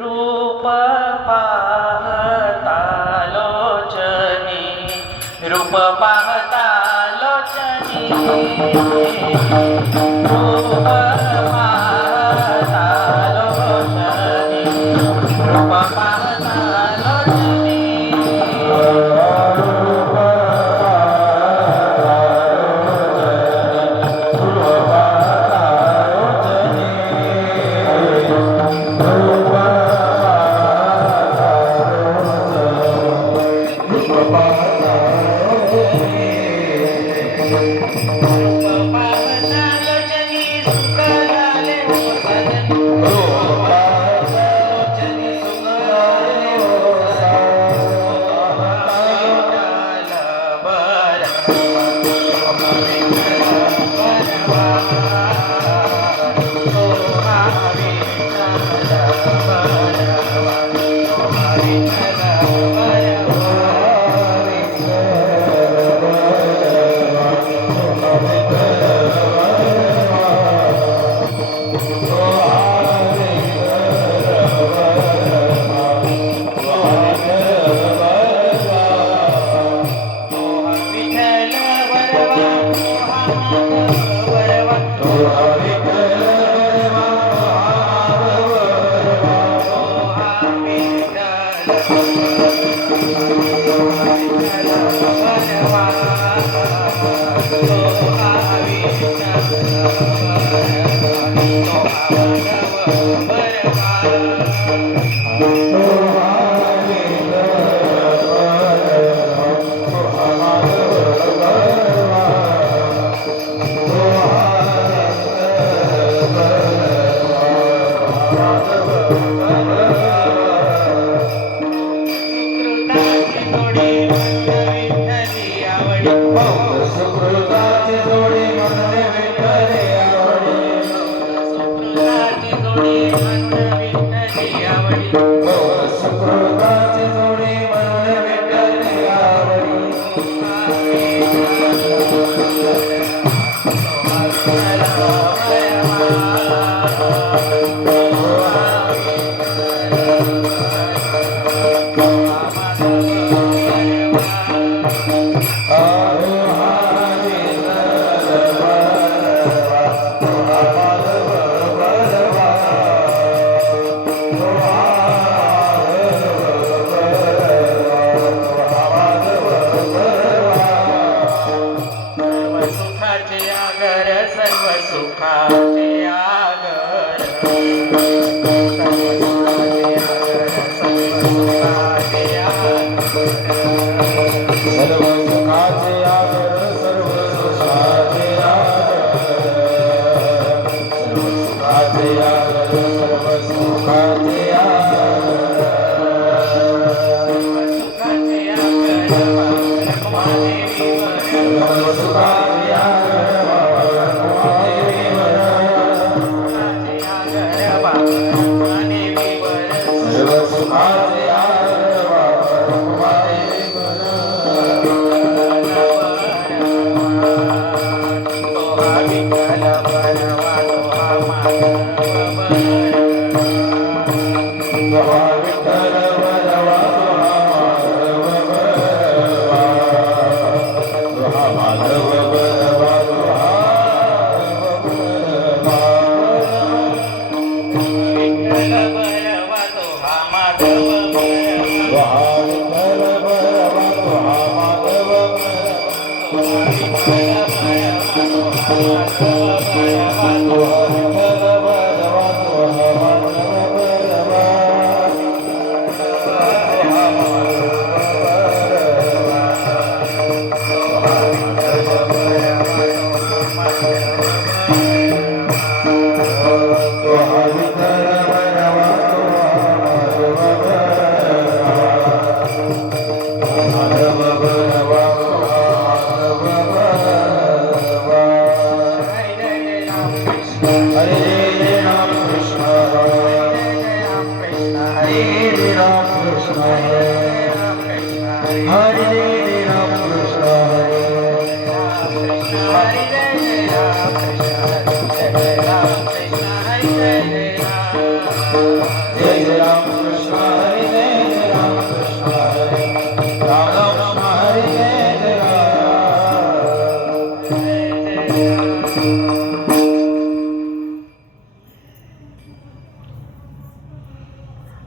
रूप पाहता लोचनी, रूप पाहता लोचनी, रूप पाहता लोचनी, रूप पाहता लोचनी,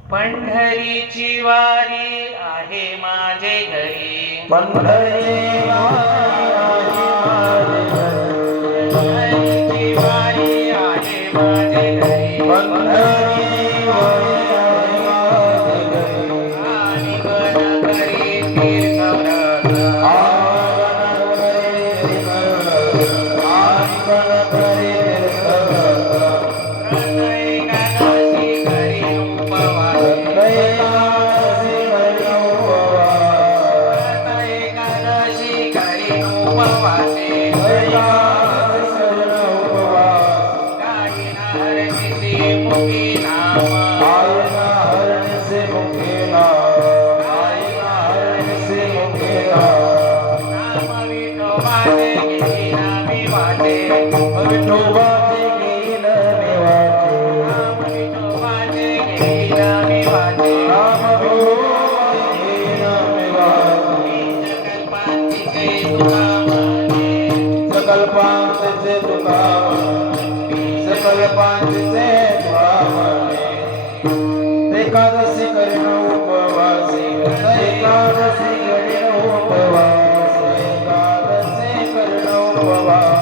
पंढरीची वारी आहे माझे घरी पंढरीची वारी आहे माझे घरी आणि वन करी तीर्थव्रत एकादशी करी उपवास एकादशी करी उपवासे गायीना हरनिशी मुखी नाम नाम विठोबाचे घेईना मी वाटे नाम विठोबाचे घेईना मी वाटे जगल्पांतीचे तुका म्हणे सकल्पांचे तुका सकल्पांचे एकादशी करीन उपवासी एकादशी करीन उपवास एकादशी करीन उपवास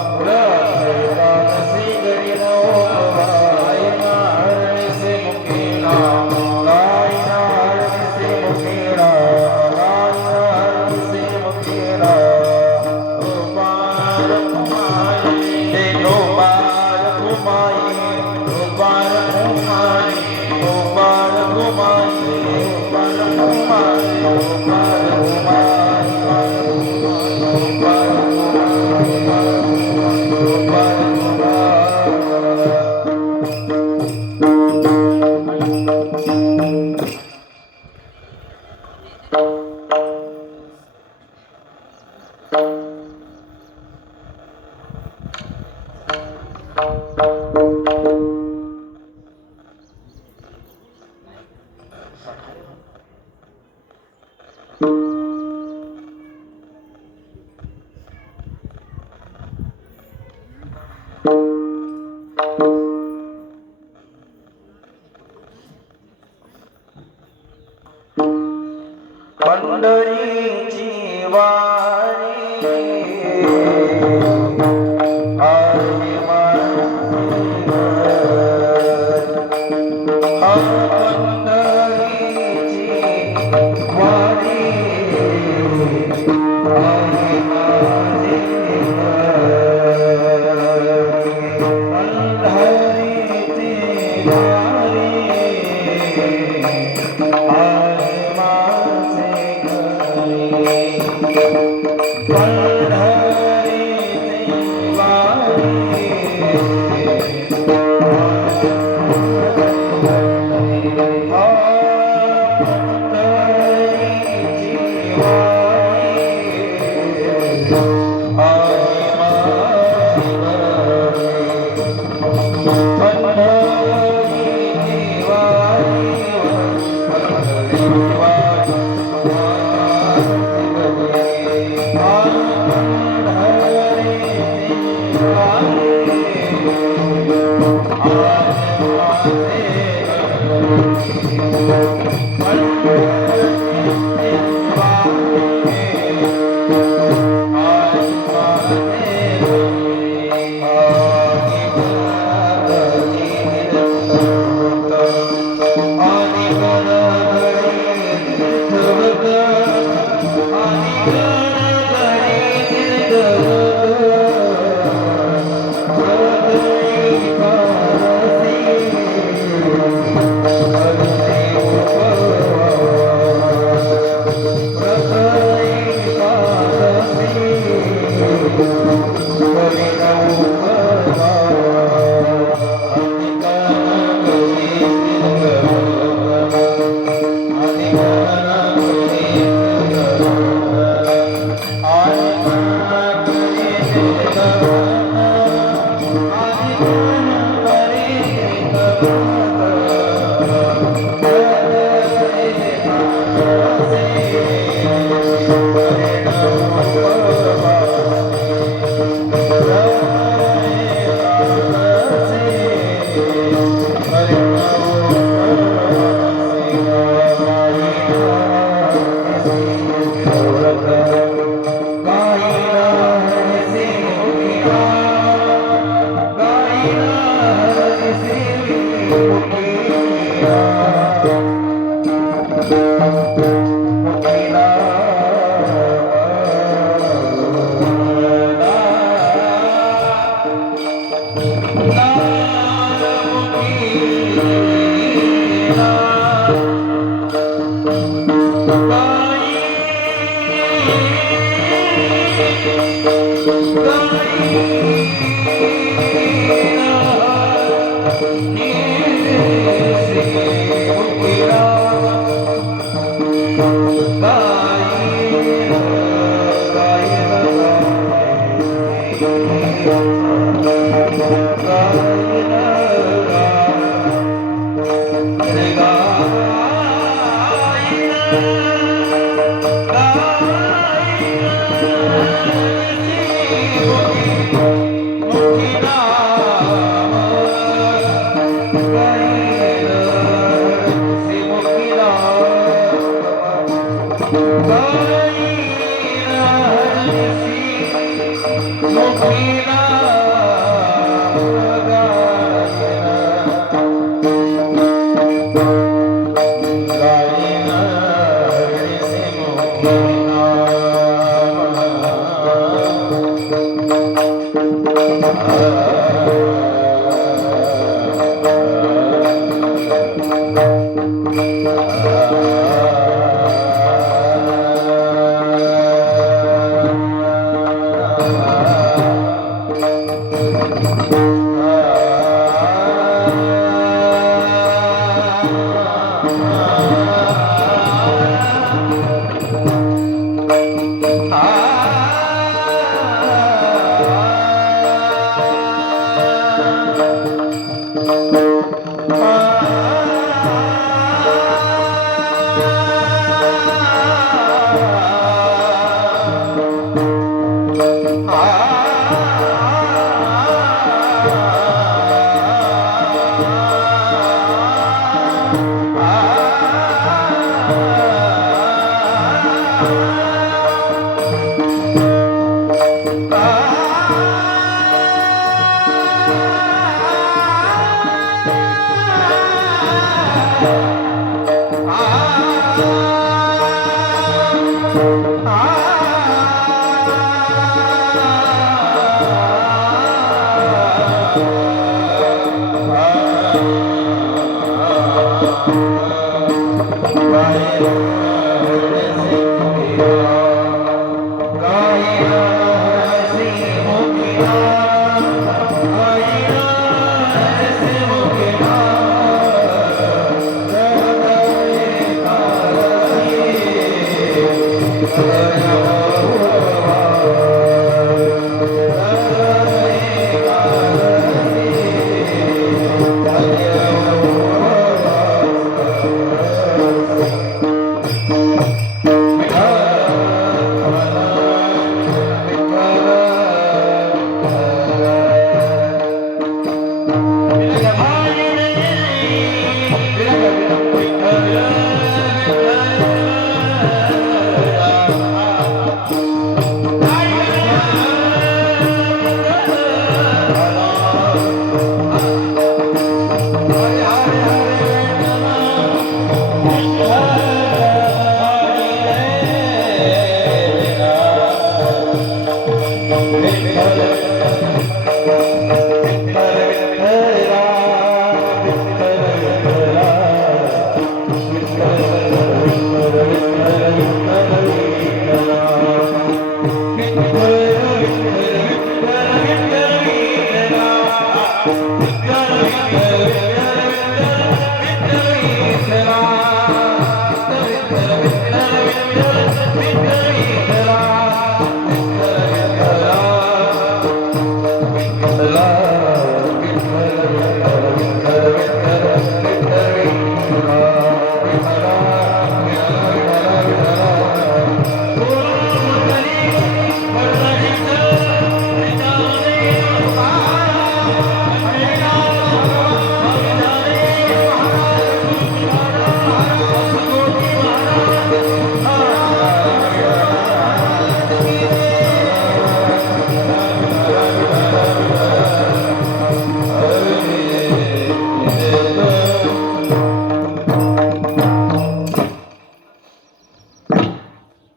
एकादशी करीन उपवास गायना हरनिसे मुखी नाम गायना हरनिसे मुखी नाम गायना हरनिसे मुखी नाम गोपाल कुमारी गोपाल कुमारी गोपाल कुमारी गोपाल कुमारी गोपाल कुमारी गोपाल पंढरीची वारी आहे माझी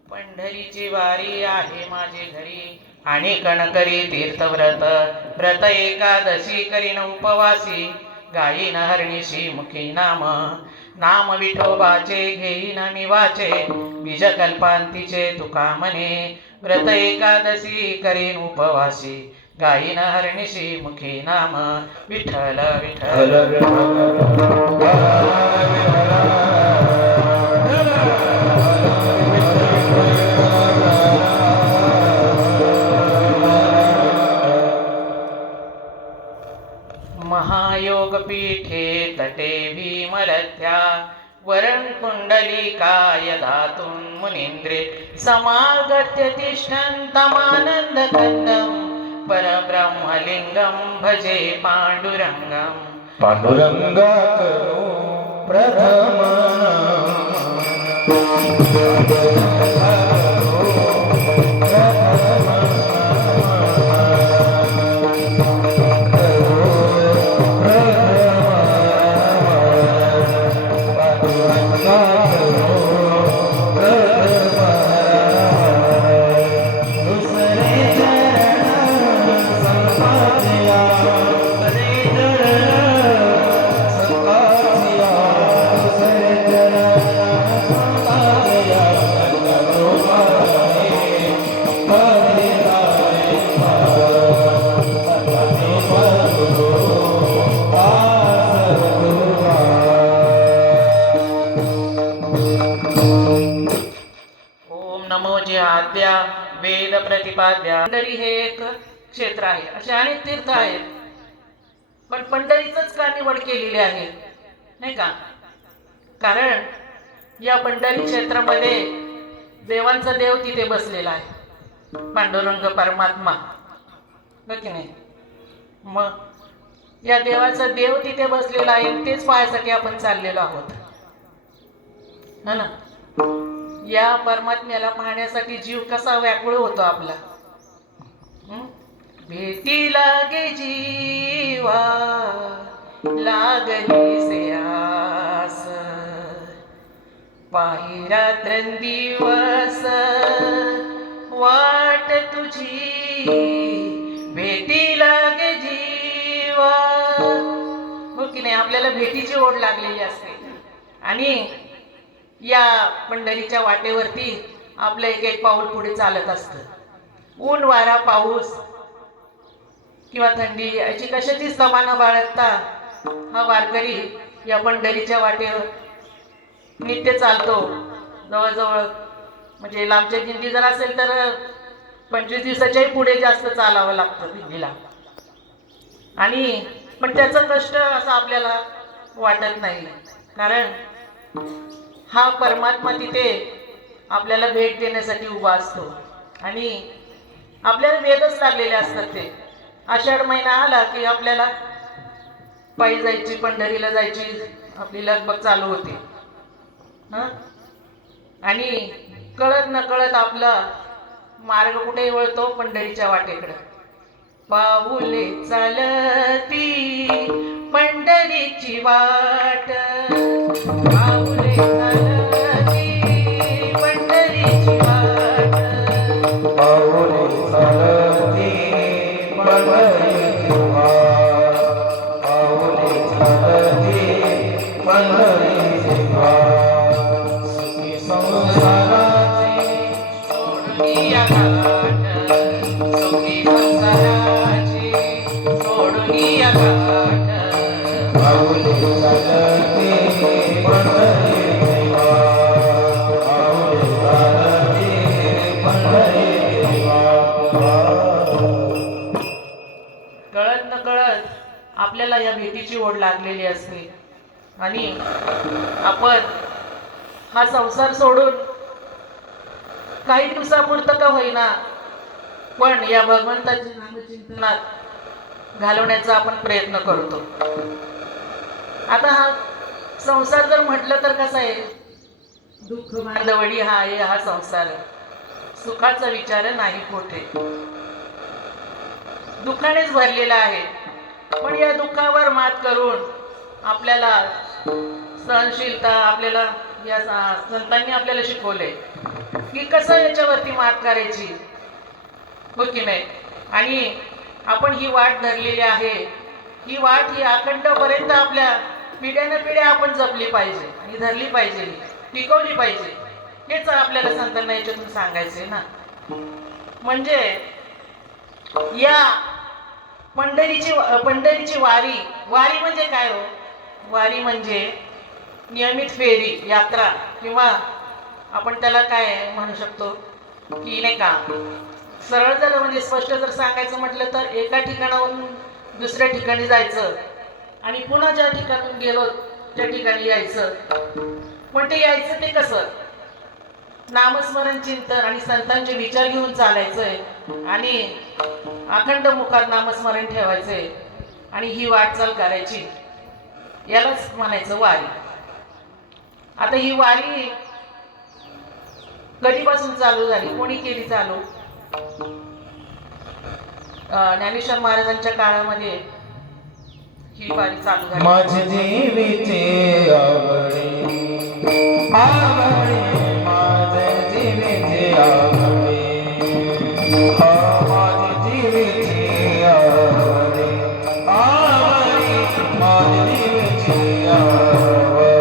पंढरीची वारी आहे माझे घरी आणि कणकरी तीर्थव्रत व्रत एकादशी करीन उपवासी गायीन हरणीशी मुखी नाम. नाम विठोबाचे घेईन मी वाचे, बीज कल्पांतीचे तुका म्हणे. व्रत एकादशी करीन उपवासी, गायीन हरणीशी मुखी नाम. विठ्ठल विठ्ठल महायोग पीठे तटे भीमरथ्या, वरण कुंडलिकाय धातुं मुनींद्रे. समागत्य तिष्ठन्तमानंद कंदं, परब्रह्मलिंगं भजे पांडुरंगं. पांडुरंगा करो प्रथम आद्या वेद प्रतिपाद्या. पंढरी हे एक क्षेत्र आहे. असे अनेक तीर्थ आहेत, पण पंढरीचंच का निवड केलेली आहे नाही का? कारण या पंढरी क्षेत्रामध्ये देवांचा देव तिथे बसलेला आहे, पांडुरंग परमात्मा, हो की नाही? मग या देवाचा देव तिथे बसलेला आहे, तेच पाहायसाठी आपण चाललेलो आहोत, है ना? या परमात्म्याला पाहण्यासाठी जीव कसा व्याकुळ होतो आपला. भेटी लागे जीवा लागली से आस, पाही रात्रंदिवस वाट तुझी. भेटी लागे जीवा, हो की नाही? आपल्याला भेटीची ओढ लागलेली असते. आणि या पंढरीच्या वाटेवरती आपलं एक एक पाऊल पुढे चालत असतं. ऊन वारा पाऊस किंवा थंडी याची कशाचीच तमा न बाळगता हा वारकरी या पंढरीच्या वाटेवर नित्य चालतो. जवळजवळ म्हणजे लांबच्या दिंडी जर असेल तर 25 दिवसाच्याही पुढे जास्त चालावं लागतं दिंडीला. आणि पण त्याचं कष्ट असं आपल्याला वाटत नाही, कारण हा परमात्मा तिथे आपल्याला भेट देण्यासाठी उभा असतो. आणि आपल्याला वेदच लागलेले असतात. ते आषाढ महिना आला की आपल्याला पायी जायची, पंढरीला जायची आपली लगबग चालू होते. आणि कळत न कळत आपला मार्ग कुठे वळतो? पंढरीच्या वाटेकडे. पाऊले चालती पंढरीची वाट, पाऊले चालती पंढरीची वाट, पाऊले चालती पंढरीची वाट, पाऊले चालती पंढरीची वाट. सुखी संसाराची सोडून या घाट, सुखी संसाराची सोडून या घाट. पाऊले चालती पंढरीची वाट, पाऊले चालती पंढरीची वाट. कळत न कळत आपल्याला या भेटीची ओढ लागलेली असते. आणि आपण हा संसार सोडून काही दिवसापुरतं का होईना पण या भगवंताच्या नामचिंतनात घालवण्याचा आपण प्रयत्न करतो. आता हा संसार जर म्हटलं तर कसा आहे? दुःख बांधवडी हा आहे हा संसार. सुखाचा विचार नाही कोठे, दुःखानेच भरलेला आहे. पण या दुःखावर मात करून आपल्याला सहनशीलता, आपल्याला या संतांनी आपल्याला शिकवले की कसं याच्यावरती मात करायची, हो की नाही? आणि आपण ही वाट धरलेली आहे ही वाट ही अखंडपर्यंत आपल्या पिढ्यानं पिढ्या आपण जपली पाहिजे आणि धरली पाहिजे, टिकवली पाहिजे. हेच आपल्याला संतांना याच्यातून सांगायचंय ना. म्हणजे या पंढरीची वारी. वारी म्हणजे काय हो? वारी म्हणजे नियमित फेरी, यात्रा, किंवा आपण त्याला काय म्हणू शकतो की नाही का, सरळ जर म्हणजे स्पष्ट जर सांगायचं म्हटलं तर एका ठिकाणावरून दुसऱ्या ठिकाणी जायचं आणि पुन्हा ज्या ठिकाणून गेलो त्या ठिकाणी यायचं. पण ते यायचं ते कसं? नामस्मरण, चिंतन आणि संतांचे विचार घेऊन चालायचंय आणि अखंड मुखात नामस्मरण ठेवायचंय आणि ही वाटचाल करायची. यालाच म्हणायचं वारी. आता ही वारी कधीपासून चालू झाली, कोणी केली चालू? ज्ञानेश्वर महाराजांच्या काळामध्ये ही वारी चालू झाली. माझे जीवीचे आवडे आवडे, माझे जीवीचे आवडे, माझे जीवीचे आवडे आवडे, माझे जीवीचे आवडे.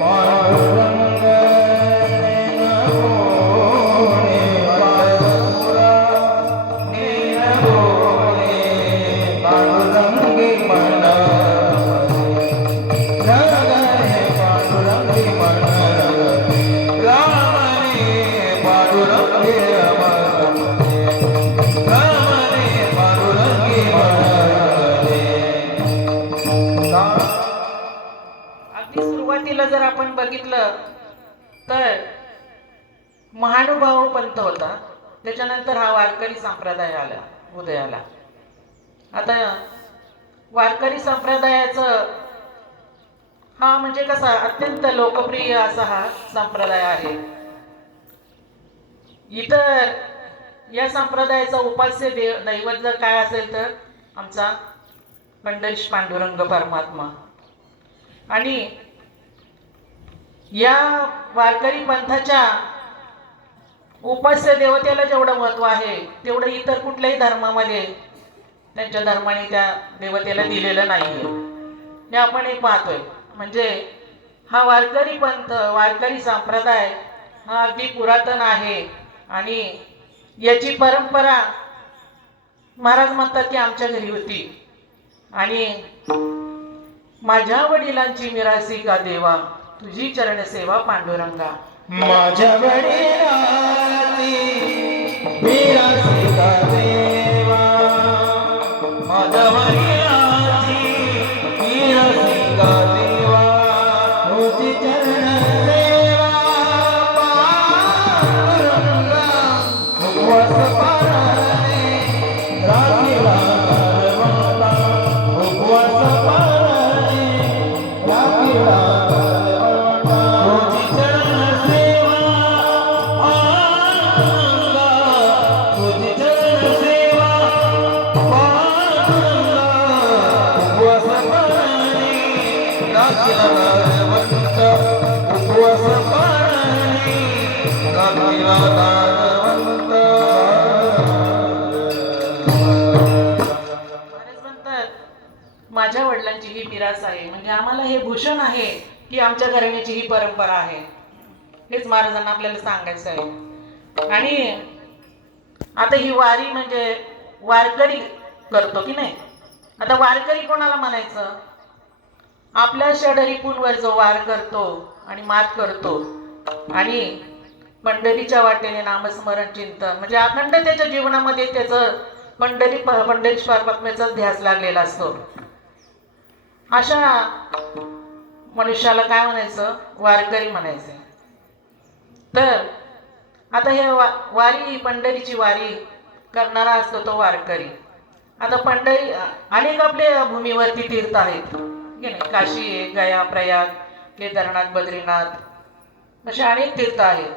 पांडुरंग नैन भोळे, पांडुरा नैन भोळे, पांडुरंगी मन रगरे, पांडुरंगी मन रामने, पांडुरंगी मन रामने, पांडुरंगी मन. अगदी सुरुवातीला जर आपण बघितलं तर महानुभाव पंथ होता. त्याच्यानंतर हा वारकरी संप्रदाय आला उदयाला. आता वारकरी संप्रदायाचं हा म्हणजे कसा अत्यंत लोकप्रिय असा हा संप्रदाय आहे. इतर या संप्रदायाचा उपास्य दैवत जर काय असेल तर आमचा पंढरीश पांडुरंग परमात्मा. आणि या वारकरी पंथाच्या उपास्य देवतेला जेवढं महत्व आहे तेवढं इतर कुठल्याही धर्मामध्ये त्यांच्या धर्माने त्या देवतेला दिलेलं नाहीये. हे आपण एक पाहतोय. म्हणजे हा वारकरी पंथ, वारकरी संप्रदाय हा अगदी पुरातन आहे आणि याची परंपरा महाराज म्हणतात की आमच्या घरी होती. आणि माझ्या वडिलांची मिरासी का देवा, तुझी चरण सेवा पांडुरंगा. माझ्या वडिलांची मिरासी का देवा, माझ्या वडिलांची मिरासी का देवा, तुझी चरण सेवा पांडुरंगा. उपवास पारणे राखीला गरवंता, उपवास पारणे राखीला गरवंता, तुझी चरण सेवा पांडुरंगा, तुझी चरण सेवा पांडुरंगा. उपवास पारणे राखीला गरवंता, उपवास पारणे राखीला गरवंता. महाराज म्हणतात माझ्या वडिलांची ही मिरास आहे, म्हणजे आम्हाला हे भूषण आहे की आमच्या घराण्याची ही परंपरा आहे. हेच महाराजांना आपल्याला सांगायचं आहे. आणि आता ही वारी म्हणजे वारकरी करतो की नाही. आता वारकरी कोणाला म्हणायचं? आपल्या षडरिपूंवर जो वार करतो आणि मात करतो आणि पंढरीच्या वाटेने नामस्मरण, चिंतन म्हणजे अखंड त्याच्या जीवनामध्ये त्याचं पंढरीश परमात्म्याचा ध्यास लागलेला असतो. अशा मनुष्याला काय म्हणायचं? वारकरी म्हणायचं. तर आता हे वारी, पंढरीची वारी करणारा असतो तो वारकरी. आता पंढरी अनेक आपल्या भूमीवरती तीर्थ आहेत की नाही. काशी आहे, गया, प्रयाग, केदारनाथ, बद्रीनाथ असे अनेक तीर्थ आहेत.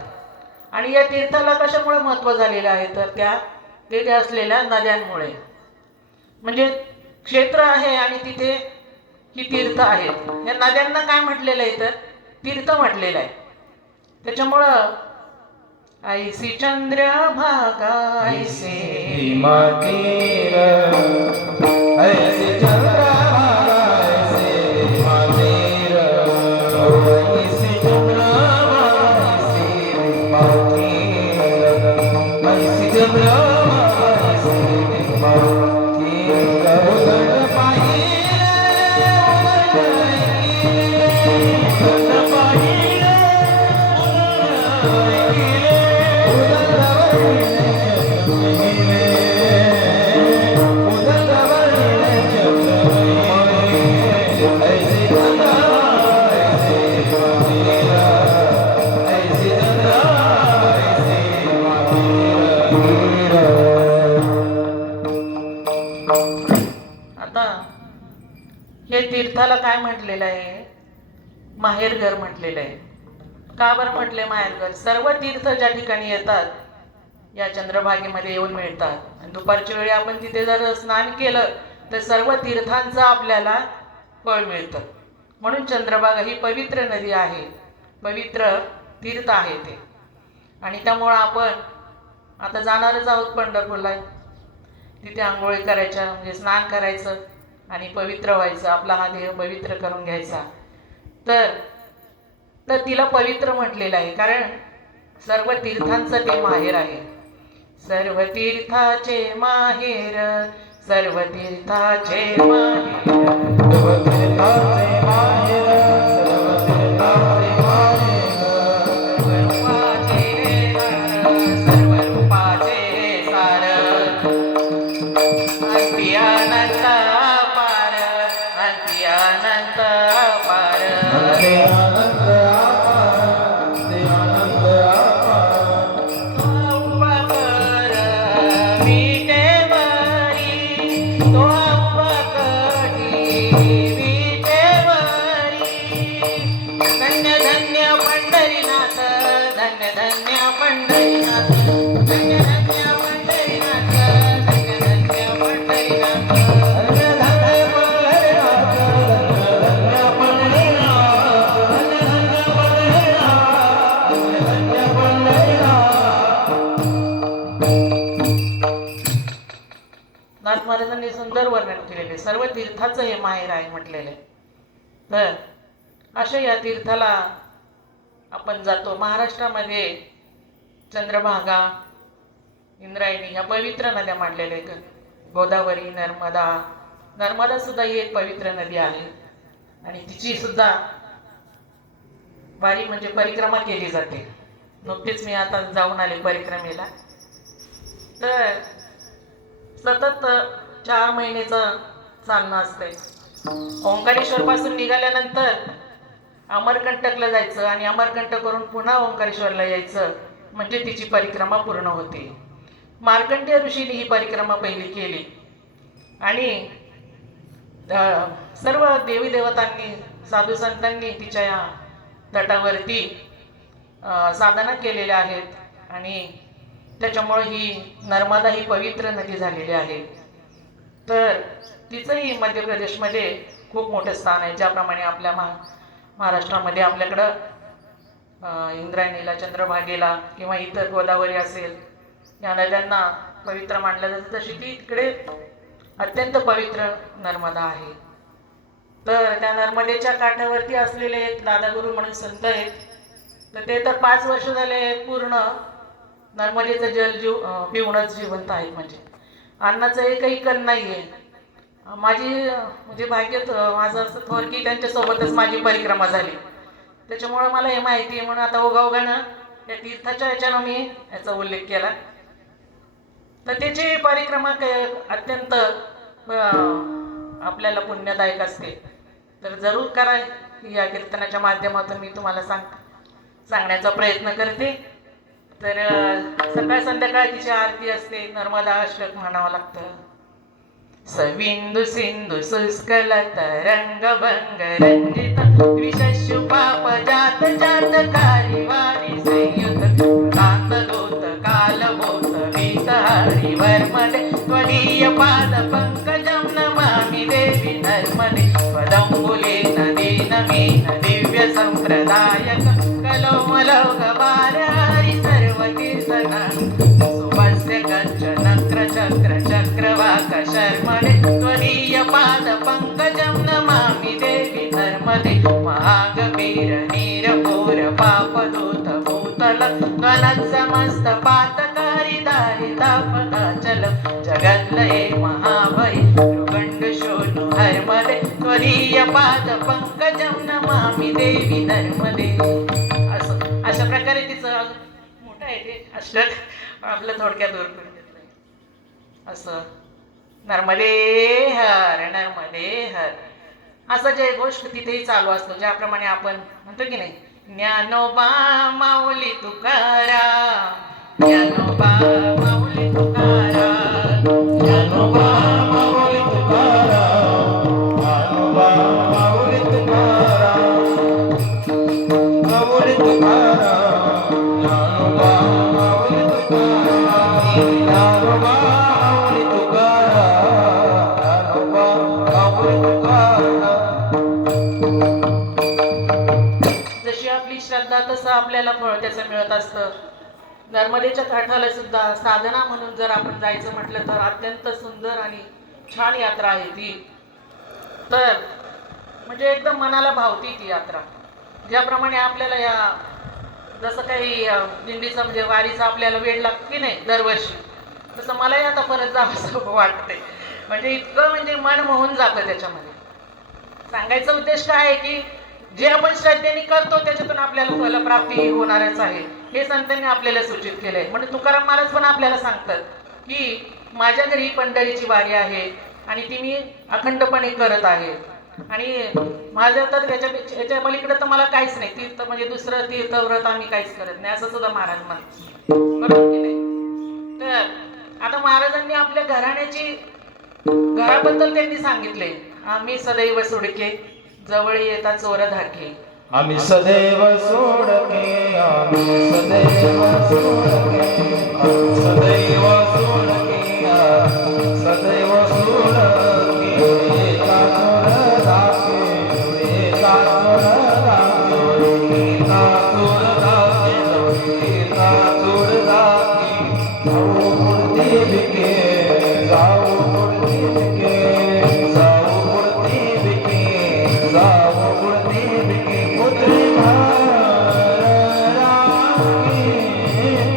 आणि या तीर्थाला कशामुळे महत्त्व झालेलं आहे तर त्या तेथे असलेल्या नद्यांमुळे. म्हणजे क्षेत्र आहे आणि तिथे ही तीर्थ आहेत. या नद्यांना काय म्हटलेलं आहे तर तीर्थ म्हटलेलं आहे. त्याच्यामुळं ऐसी चंद्रभागा ऐसे मातीर ऐसे चंद्र हे तीर्थाला काय म्हटलेलं आहे? माहेरघर म्हटलेलं आहे. का बरं म्हटले माहेरघर? सर्व तीर्थ ज्या ठिकाणी येतात या चंद्रभागेमध्ये येऊन मिळतात. आणि दुपारच्या वेळी आपण तिथे जर स्नान केलं तर सर्व तीर्थांचं आपल्याला फळ मिळतं. म्हणून चंद्रभागा ही पवित्र नदी आहे, पवित्र तीर्थ आहे ते. आणि त्यामुळं आपण आता जाणारच आहोत पंढरपूरला. तिथे आंघोळी करायच्या, म्हणजे स्नान करायचं आणि पवित्र व्हायचं, आपला हा देह पवित्र करून घ्यायचा. तर तर तिला पवित्र म्हटलेलं आहे, कारण सर्व तीर्थांचं ते माहेर आहे. सर्व तीर्थाचे माहेर, सर्व तीर्थाचे माहेर, सर्व तीर्थाचे माहेर, सर्व तीर्थाचे माहेर, सर्व रूपाचे सार, अंती अनंत पार, अंती अनंत पार. ते आनंद अपार, ते आनंद अपार. उभा कर विटेवरी, तो उभा करी विटेवरी. धन्य धन्य पंढरीनाथ, धन्य धन्य पंढरीनाथ, धन्य धन्य पंढरीनाथ, धन्य धन्य पंढरीनाथ. धन्य धन्य पंढरीनाथ, धन्य धन्य पंढरीनाथ, धन्य धन्य पंढरीनाथ, धन्य धन्य पंढरीनाथ. नाथ महाराजांनी सुंदर वर्णन केलेले, सर्व तीर्थाचं हे माहेर आहे म्हटलेले. तर अशा या तीर्थाला आपण जातो. महाराष्ट्रामध्ये चंद्रभागा, इंद्रायणी ह्या पवित्र नद्या मानलेल्या आहेत. गोदावरी, नर्मदा, नर्मदा सुद्धा ही एक पवित्र नदी आहे आणि तिची सुद्धा वारी म्हणजे परिक्रमा केली जाते. नुकतीच मी आता जाऊन आले परिक्रमेला. तर सतत 4 महिन्याचं चालणं असतंय. ओंकारेश्वर पासून निघाल्यानंतर अमरकंटकला जायचं आणि अमरकंटक करून पुन्हा ओंकारेश्वरला यायचं, म्हणजे तिची परिक्रमा पूर्ण होते. मार्कंडेय ऋषीने ही परिक्रमा पहिली केली आणि सर्व देवी देवतांनी, साधू संतांनी तिच्या या तटावरती साधना केलेल्या आहेत आणि त्याच्यामुळे ही नर्मदा ही पवित्र नदी झालेली आहे. तर तिचंही मध्य प्रदेशमध्ये खूप मोठं स्थान आहे. ज्याप्रमाणे आपल्या महाराष्ट्रामध्ये आपल्याकडं इंद्रायणीला, चंद्रभागेला किंवा इतर गोदावरी असेल या नद्यांना पवित्र मानलं जातं, तशी ती तिकडे अत्यंत पवित्र नर्मदा आहे. तर त्या नर्मदेच्या काठावरती असलेले एक दादागुरु म्हणून संत आहेत. तर ते तर 5 वर्ष झाले पूर्ण नर्मदेचं जल पिऊनच जिवंत आहेत. म्हणजे अन्नाचं एकही कण नाही आहे. माझी म्हणजे भाग्यच माझं असं थोर की त्यांच्यासोबतच माझी परिक्रमा झाली. त्याच्यामुळं मला हे माहिती आहे, म्हणून आता ओघाओघानं या तीर्थाच्या ह्याच्यानं मी याचा उल्लेख केला. तर त्याची परिक्रमा अत्यंत आपल्याला पुण्यदायक असते. तर जरूर करा. या कीर्तनाच्या माध्यमातून मी तुम्हाला सांगण्याचा प्रयत्न करते. तर सकाळ संध्याकाळ तिची आरती असते. नर्मदा अष्टक म्हणावं लागतं. सविंदु सिंधु शुष्कल तरंग भंग रंजित विशस्यु पाप जात जात कारिवारी संयुत कांत दूत काल भूत वीत हरी वर्मदे त्वदीय पाद पंकजं नमामि देवी नर्मदे पदंबुले नदीन मीन दिव्य संप्रदायक कलोमलौघ बार हरि सर्व तीर्थनाथ सुवस्य गच्छ नक्र चक्र चक्रवाक शर्मणे त्वदीय पाद पंकजं नमामि देवी नर्मदे महागभीर नीरपूर पापदूत भूतल गणत समस्त पातकारी दारि तापकाचल जगल्लये महाभय मृगंड शोनु हर्मदे त्वदीय पाद पंकजं नमामि देवी नर्मदे. अशा प्रकारे तिचं मोठं आहे ते अष्टक, आपलं थोडक्यात दूर करून घेतलंय. असं नर्मदे हर नर्मदे हर असं जे गोष्ट तिथेही चालू असतो. ज्याप्रमाणे आपण म्हणतो की नाही, ज्ञानोबा माऊली तुकाराम, ज्ञानोबा माऊली तुकाराम, ज्ञानोबा माऊली तुकाराम, ज्ञानोबा तसं आपल्याला फळ त्याचं मिळत असतं. नर्मदेच्या काठाला सुद्धा साधना म्हणून जर आपण जायचं म्हटलं तर अत्यंत सुंदर आणि छान यात्रा आहे ती. तर म्हणजे एकदम मनाला भावती ती यात्रा. ज्याप्रमाणे आपल्याला या जसं काही दिंडीचा म्हणजे वारीचा आपल्याला वेळ लागतो की नाही दरवर्षी, तसं मलाही आता परत जावंसं वाटते. म्हणजे इतकं म्हणजे मन मोहून जातं त्याच्यामध्ये. सांगायचा उद्देश काय आहे की जे आपण श्रद्धेने करतो त्याच्यातून आपल्याला फलप्राप्ती होणारच आहे, हे संतांनी आपल्याला सूचित केलंय. म्हणजे तुकाराम महाराज पण आपल्याला सांगतात की माझ्या घरी पंढरीची वारी आहे आणि ती मी अखंडपणे करत आहे. आणि माझं तर याच्यापेक्षा याच्या पलीकडे तर मला काहीच नाही. तीर्थ म्हणजे दुसरं तीर्थव्रत आम्ही काहीच करत नाही, असं सुद्धा महाराज म्हणतात. बरोबर की नाही? तर आता महाराजांनी आपल्या घराण्याची घराबद्दल त्यांनी सांगितले, आम्ही सदैव सोडके जवळ येता चोर धाके. आम्ही सदैव सोडके, आम्ही सदैव सोडके, सदैव सोडके, सदैव सोडके. एका चोर धाके, एका चोर धाके, एका चोर धाके, एका चोर धाके. जाऊ पुढती बिके, जाऊ पुढती बिके, जाऊ पुढती बिके, जाऊ पुढती बिके. उतरे भार राखी,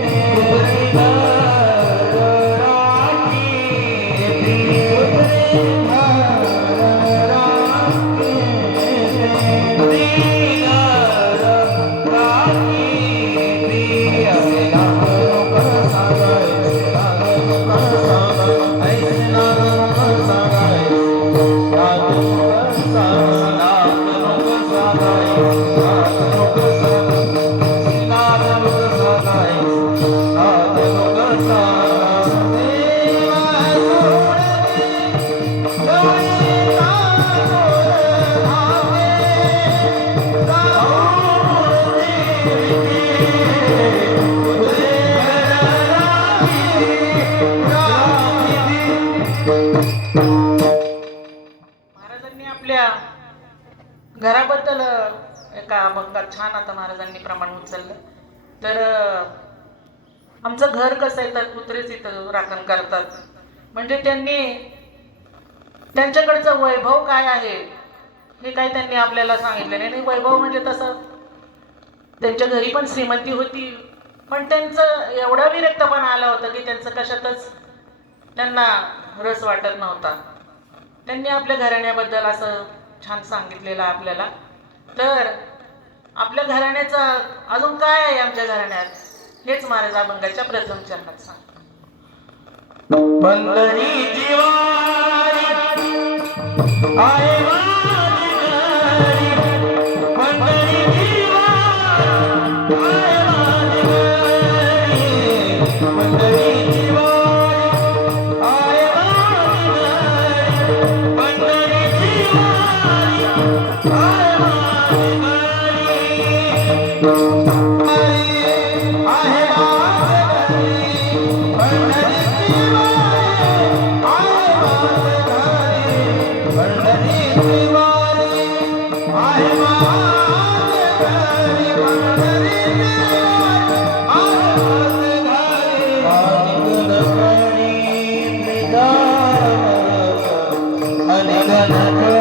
उतरे भार राखी, उतरे भार राखी, उतरे भार राखी. असे नाम लोक सांगायचे, नाम लोक सांगायचे, नाम लोक सांगायचे, नाम लोक सांगायचे, नाम लोक सांगायचे, नाम लोक सांगायचे, नाम लोक सांगायचे, नाम लोक सांगायचे. महाराजांनी आपल्या घराबद्दल एका अभंगात छान आता महाराजांनी प्रमाण उचललं. तर आमचं घर कसं आहे तर कुत्रेच इथं राखण करतात. म्हणजे त्यांनी त्यांच्याकडचं वैभव काय आहे हे काही त्यांनी आपल्याला सांगितलं नाही. आणि वैभव म्हणजे तसं त्यांच्या घरी पण श्रीमंती होती, पण त्यांचं एवढा विरक्तपणा आला होता की त्यांचं कशातच त्यांना रस वाटत नव्हता. त्यांनी आपल्या घराण्याबद्दल असं छान सांगितलेलं आपल्याला. तर आपल्या घराण्याचं अजून काय आहे आमच्या घराण्यात, हेच महाराज अभंगाच्या प्रथम चरणात सांगतात. पंढरीची वारी आहे माझी घरी, पंढरीची वारी आहे माझी घरी, पंढरीची वारी आहे माझी घरी, पंढरीची वारी आहे माझी घरी. आहे माझ्या घरी, पंढरीची वारी आहे माझ्या घरी, पंढरीची वारी आहे माझ्या घरी, पंढरीची वारी आहे माझ्या घरी. अनेक नगरी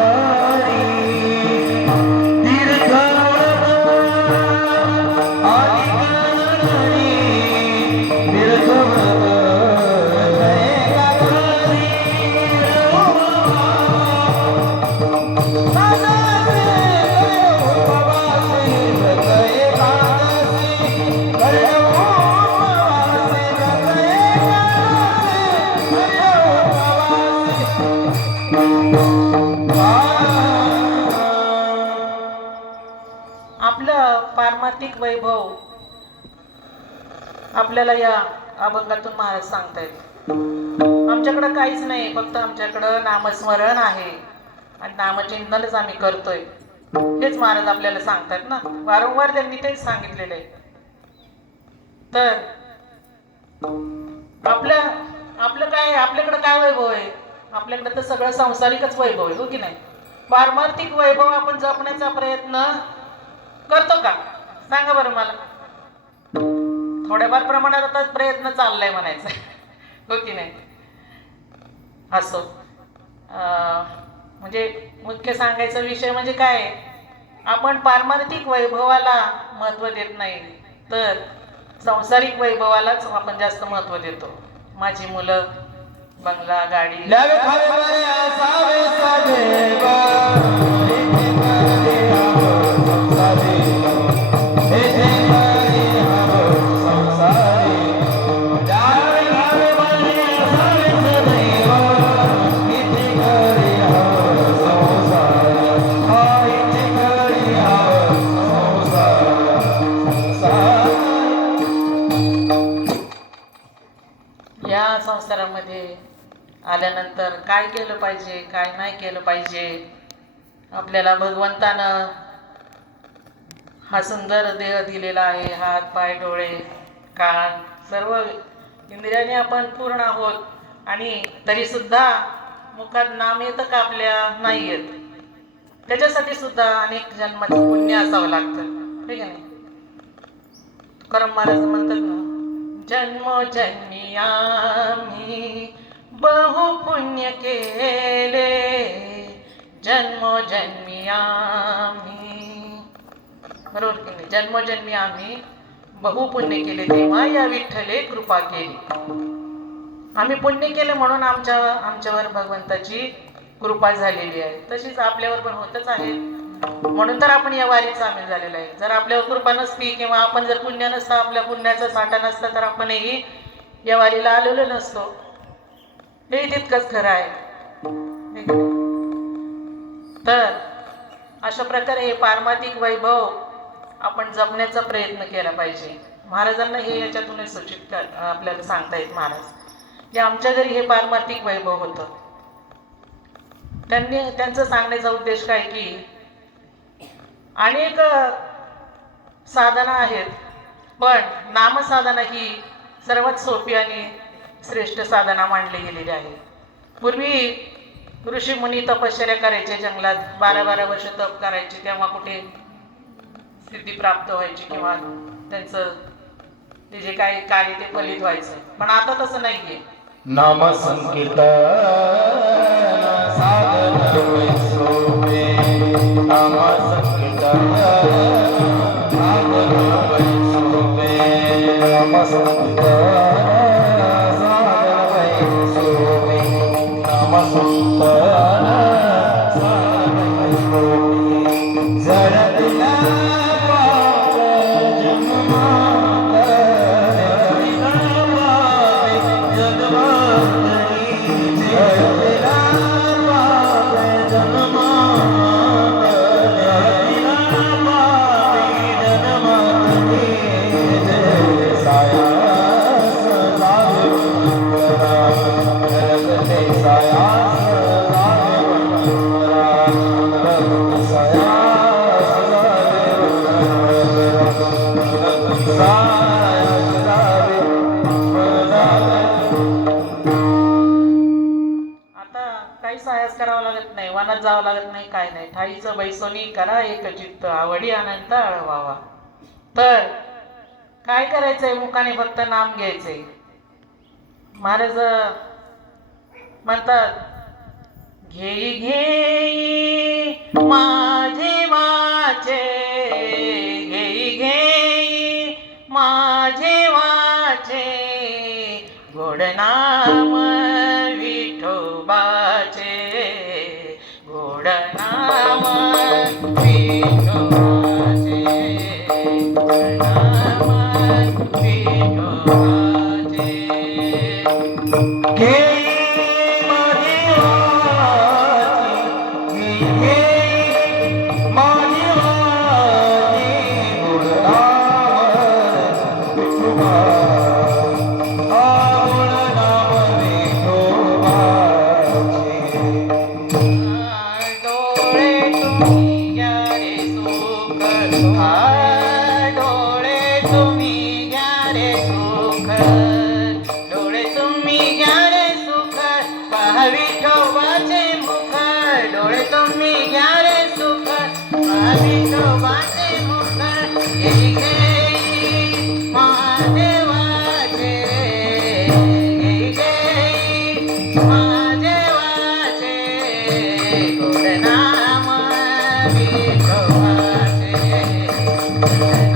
आपलं पारमार्थिक वैभव आपल्याला या अभंगातून महाराज सांगतायत. आमच्याकडं काहीच नाही, फक्त आमच्याकडं नामस्मरण आहे आणि नामचिंतनच आम्ही करतोय, हेच महाराज आपल्याला सांगतात ना. वारंवार त्यांनी तेच सांगितलेलं आहे. तर आपलं काय, आपल्याकडं काय वैभव आहे? आपल्याकडे तर सगळं सांसारिकच वैभव आहे, हो की नाही? पारमार्थिक वैभव आपण जपण्याचा प्रयत्न करतो का? सांगा बरं मला. थोड्याफार प्रमाणात आता प्रयत्न चाललाय म्हणायचा, हो की नाही? असो, म्हणजे मुख्य सांगायचा विषय म्हणजे काय, आपण पारमार्थिक वैभवाला महत्त्व देत नाही, तर सांसारिक वैभवालाच आपण जास्त महत्त्व देतो. माझी मुलं, बंगला, गाडी, ल्यावे खावे बरे असावे सदैव येथे करे हवं संसारी येथे करे हवं संसारी ल्यावे खावे बरे असावे सदैव येथे करे हवं संसारी येथे करे हवं संसारी. या संसारामध्ये आल्यानंतर काय केलं पाहिजे, काय नाही केलं पाहिजे, आपल्याला भगवंतानं हा सुंदर देह दिलेला आहे. हात, पाय, डोळे, कान, सर्व इंद्रियाने आपण पूर्ण आहोत, आणि तरी सुद्धा मुखात नाम येतं का आपल्या? नाही येत. त्याच्यासाठी सुद्धा अनेक जन्माचं पुण्य असावं लागतं, ठीक आहे नाही? तुकाराम महाराज म्हणतात ना, जन्मोजन्मी आम्ही बहु पुण्य केले, जन्मोजन्मी आम्ही, बरोबर की नाही? जन्मोजन्मी आम्ही बहु पुण्य केले, तेव्हा या विठ्ठले कृपा केली. आम्ही पुण्य केलं म्हणून आमच्यावर भगवंताची कृपा झालेली आहे. तशीच आपल्यावर पण होतच आहे, म्हणून तर आपण या वारीत सामील झालेलो आहे. जर आपल्यावर कृपा नसती किंवा आपण जर पुण्य नसतं, आपल्या पुण्याचा साठा नसता, तर आपणही या वारीला आलेलो नसतो. हे तितकंच खरं आहे. तर अशा प्रकारे हे पारमार्थिक वैभव आपण जपण्याचा प्रयत्न केला पाहिजे. महाराजांना हे याच्यातूनच सूचित आपल्याला सांगतायत महाराज, की आमच्या घरी हे पारमार्थिक वैभव होतं. त्यांचं सांगण्याचा उद्देश काय, की अनेक साधना आहेत, पण नामसाधना ही सर्वात सोपी आणि श्रेष्ठ साधना मानली गेलेली आहे. पूर्वी ऋषी मुनी तपश्चर्या करायचे, जंगलात 12-12 वर्ष तप करायचे, तेव्हा कुठे सिद्धी प्राप्त व्हायची किंवा त्यांचं ते जे काही कार्य ते फलित व्हायचं. पण आता तसं नाहीये. नाम संकीर्तन साधन सोपे, नाम संकीर्तन साधन सोपे, नाम संकीर्तन साधन सोपे, नाम संकीर्तन साधन सोपे. जडला पाप जन्मा करावं लागत नाही, वनात जावं लागत नाही, काय नाही. ठाईचं बैसोनी करा एक चित्त, आवडी अनंत आळवावा. तर काय करायचंय? मुखाने फक्त नाम घ्यायचंय. महाराज म्हणतात, घेई घेई माझे वाचे, घेई घेई माझे वाचे, गोड नाम विठोबाचे, गोड नाम विठोबाचे, गोड नाम विठोबाचे. विठोबाचे मुख, डोळे तुम्ही घ्या रे सुख, विठोबाचे मुख, घेई घेई महादेवाचे घेई घेई महादेवाचे गोड नाम विठोबाचे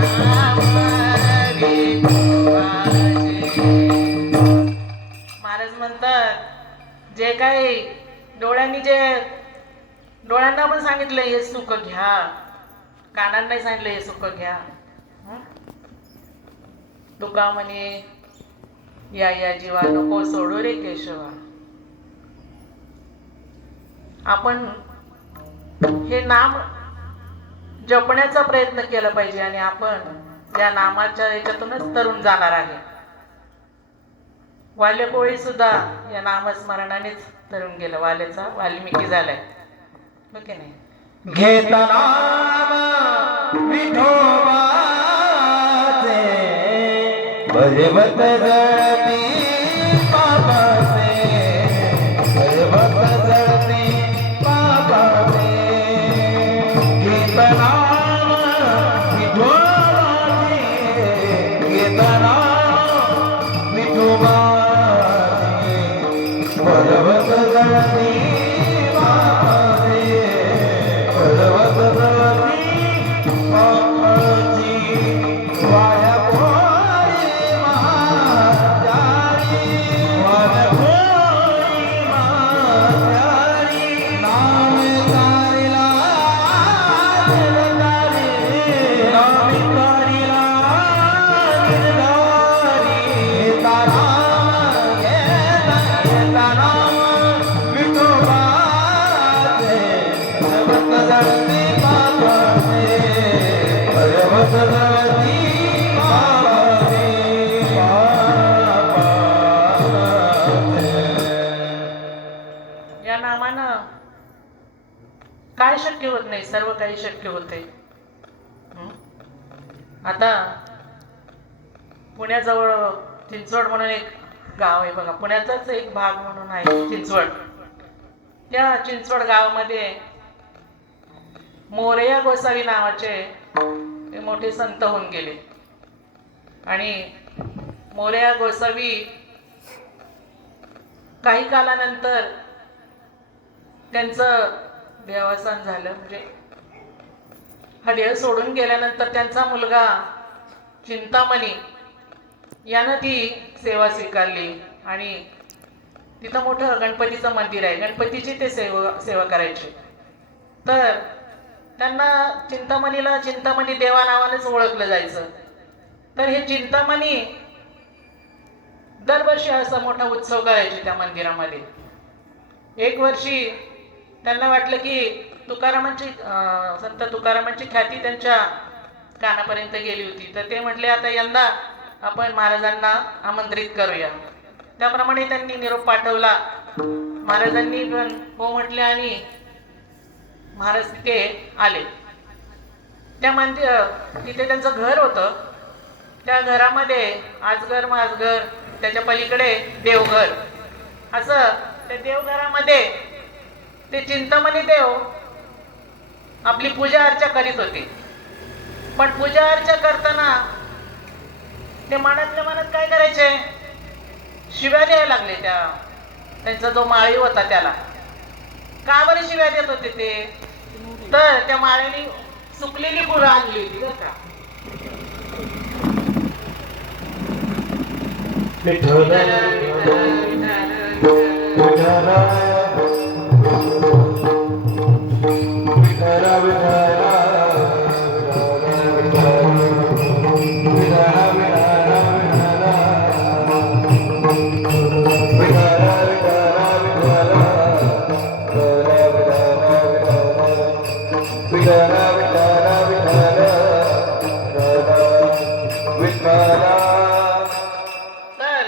नाम विठोबाचे. महाराज म्हणतात जे काही डोळ्यांना पण सांगितलं हे सुख घ्या, कानांनाही सांगितलं हे सुख घ्या. तुका म्हणे या जीवा नको सोडू रे केशवा. आपण हे नाम जपण्याचा प्रयत्न केला पाहिजे आणि आपण या नामाच्या याच्यातूनच तरुण जाणार आहे. वाल्यकोळी सुद्धा या नामस्मरणानेच तरुण गेलं. वाल्याचा वाल्मिकी झालाय, हो की नाही. घेता नाम विठोबाचे भजवत जळती पापाचे भजवत जळती पापाचे. घेता नाम विठोबाचे घेता नाम विठोबाचे भजवत जळती पापाचे भजवत जळती पापाची. वाया कोळी महाचारी वाया कोळी महाचारी नाम तारिला गिरधारी नाम तारिला गिरधारी. घेता नाम घेता नाम विठोबाचे भजवत जळती पापाचे भजवत जळती पापाचे पापाचे. या नामानं काय शक्य होत नाही, सर्व काही शक्य होते. आता पुण्याजवळ चिंचवड म्हणून एक गाव आहे बघा, पुण्याचाच एक भाग म्हणून आहे चिंचवड. त्या चिंचवड गावामध्ये मोरया गोसावी नावाचे ते मोठे संत होऊन गेले आणि मोरया गोसावी काही कालानंतर त्यांचं देहावसान झालं. म्हणजे हा देह सोडून गेल्यानंतर त्यांचा मुलगा चिंतामणी यानं ती सेवा स्वीकारली आणि तिथं मोठं गणपतीचं मंदिर आहे, गणपतीची ते सेवा करायचे. तर त्यांना चिंतामणीला चिंतामणी देवा नावानेच ओळखलं जायचं. तर हे चिंतामणी दरवर्षी असा मोठा उत्सव करायचे त्या मंदिरामध्ये. एक वर्षी त्यांना वाटलं की संत तुकारामांची ख्याती त्यांच्या कानापर्यंत गेली होती. तर ते म्हटले आता यंदा आपण महाराजांना आमंत्रित करूया. त्याप्रमाणे त्यांनी निरोप पाठवला. महाराजांनी पण हो म्हटले आणि महाराज तिथे आले. त्या तिथे त्यांचं घर होतं. त्या घरामध्ये आजगर माजगर, त्याच्या पलीकडे देवघर, असं त्या देवघरामध्ये ते चिंतामणी देव आपली पूजा अर्चा करीत होते. पण पूजा अर्चा करताना ते मनातल्या मनात काय करायचे, शिव्या द्यायला लागले. त्यांचा जो माळी होता त्याला. का बरं शिव्या देत होते ते, तर त्या माळ्याने सुकलेली फुलं आणली होती बरं का. तर